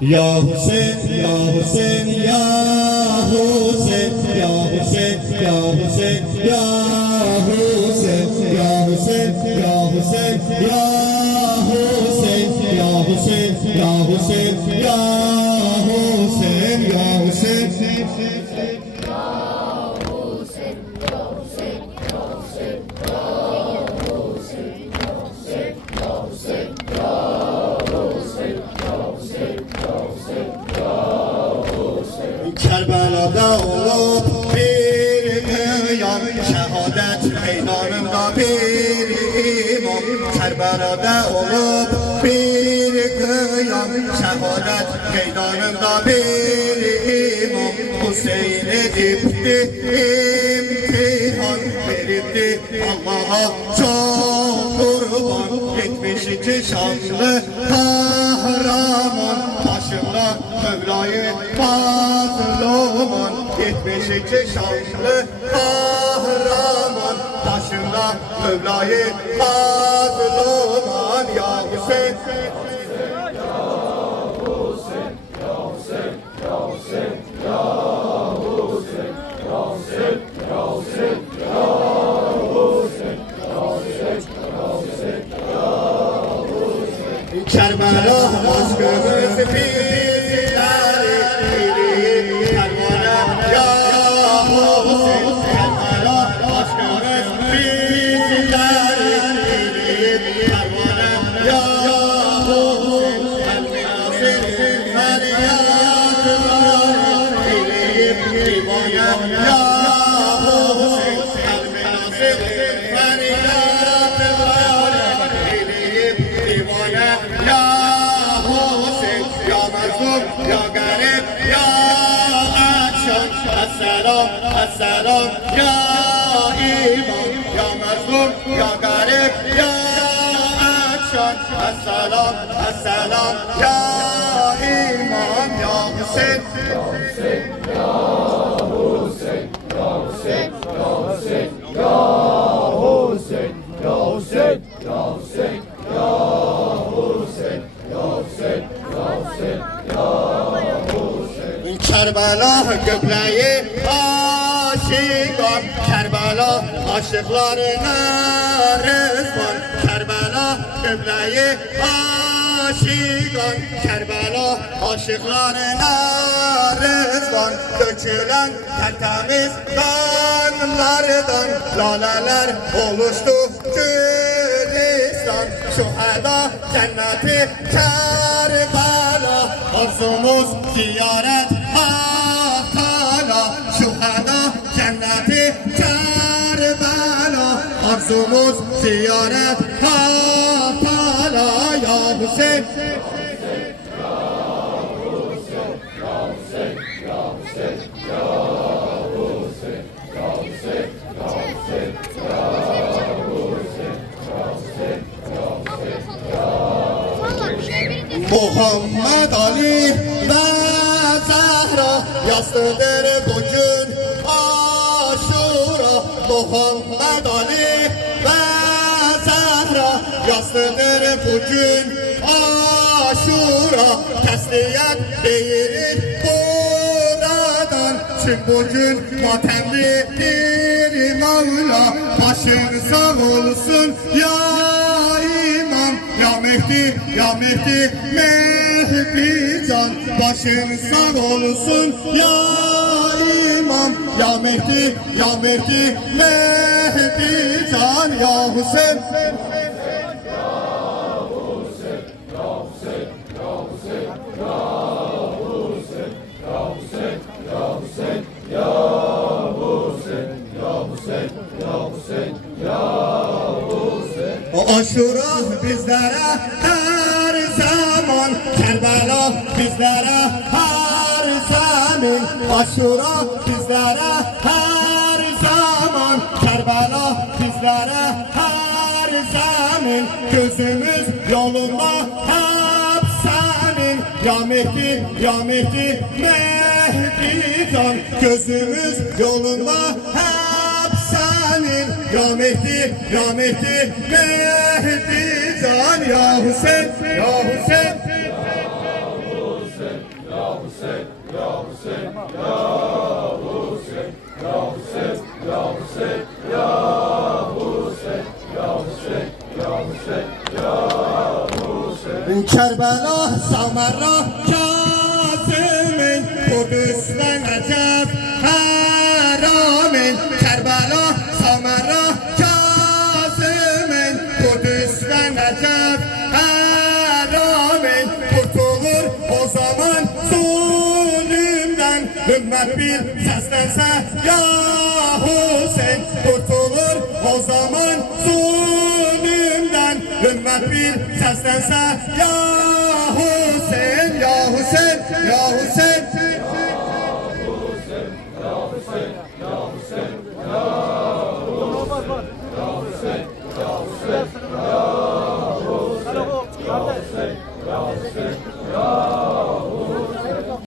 Ya Hüseyin, Ya Hüseyin, Ya Hüseyin, Ya Hüseyin, Ya Hüseyin, Ya Hüseyin, Ya Hüseyin, Ya Hüseyin, Ya Hüseyin, Ya Hüseyin, Ya Hüseyin, Ya Hüseyin, Ya Hüseyin. Kerbela'da olup bir kıyam, şehadet meydanında bir imam. Kerbela'da olup bir kıyam, şehadet meydanında bir imam. Hüseyin edipti imtihan, veripti Allah'a çok kurban. 72 şanlı kahraman, başında Mevla'yı mazluman. 72 şanlı kahraman, başında Mevla'yı mazluman. Ya Hüseyin, Kerbela aşkımız bizleri bilip kervana. Ya Hüseyin, Kerbela aşkımız bizleri bilip kervana. Ya Hüseyin, el-Münasir feryatlar bilip divana. Ya Hüseyin, el-Münasir feryatlar bilip divana. Ya Hüseyin, ya mazlum, ya garip, ya akşam. Esselam, esselam, ya imam. Ya mazlum, ya garip, ya akşam. Esselam, esselam, ya imam. Ya Hüseyin, ya Hüseyin, ya Hüseyin, ya Hüseyin, ya Hüseyin, ya Hüseyin, ya Hüseyin, ya Hüseyin, ya Kerbela gökleyi aşıklar, Kerbela aşıklarına rızvan. Kerbela gökleyi aşıklar, Kerbela aşıklarına rızvan. Dökülen tertemiz kanlardan laleler oluştu Gülistan. Şuhada cenneti Kerbela, arzumuz ziyaret Hakk'ala. Şuhada cenneti Kerbela, arzumuz ziyaret Hakk'ala. Ya Hüseyin, Muhammed Ali ve Zehra, yastıdır bugün Aşura. Muhammed Ali ve Zehra, yastıdır bugün Aşura. Tesliyet değilir buradan, çünkü bugün matemlidir Mevla. Başın sağ olsun ya İmam, ya Mehdi, ya Mehdi, Mehdi can. Başın sağ olsun ya İmam, ya Mehdi, ya Mehdi, Mehdi can. Ya Hüseyin, Aşura bizlere her zaman, Kerbela bizlere her zaman. Aşura bizlere her zaman, Kerbela bizlere her zaman. Gözümüz yolunda hep senin, ya Mehdi, ya Mehdi, Mehdi can. Gözümüz yolunda hep senin, ya Mehdi, ya Mehdi, Mehdi can. Ya Hüseyin, ya Hüseyin, Kerbela, Samara, Kazım'ın Kudüs'ten Necef Haram'ın Kerbela, Samara, Kazım'ın Kudüs'ten Necef Haram'ın kurtulur o zaman zulümden ümmet bir seslense ya Hüseyin kurtulur o zaman zulümden ümmet bir seslense ya Hüseyin, ya Hüseyin, ya Hüseyin.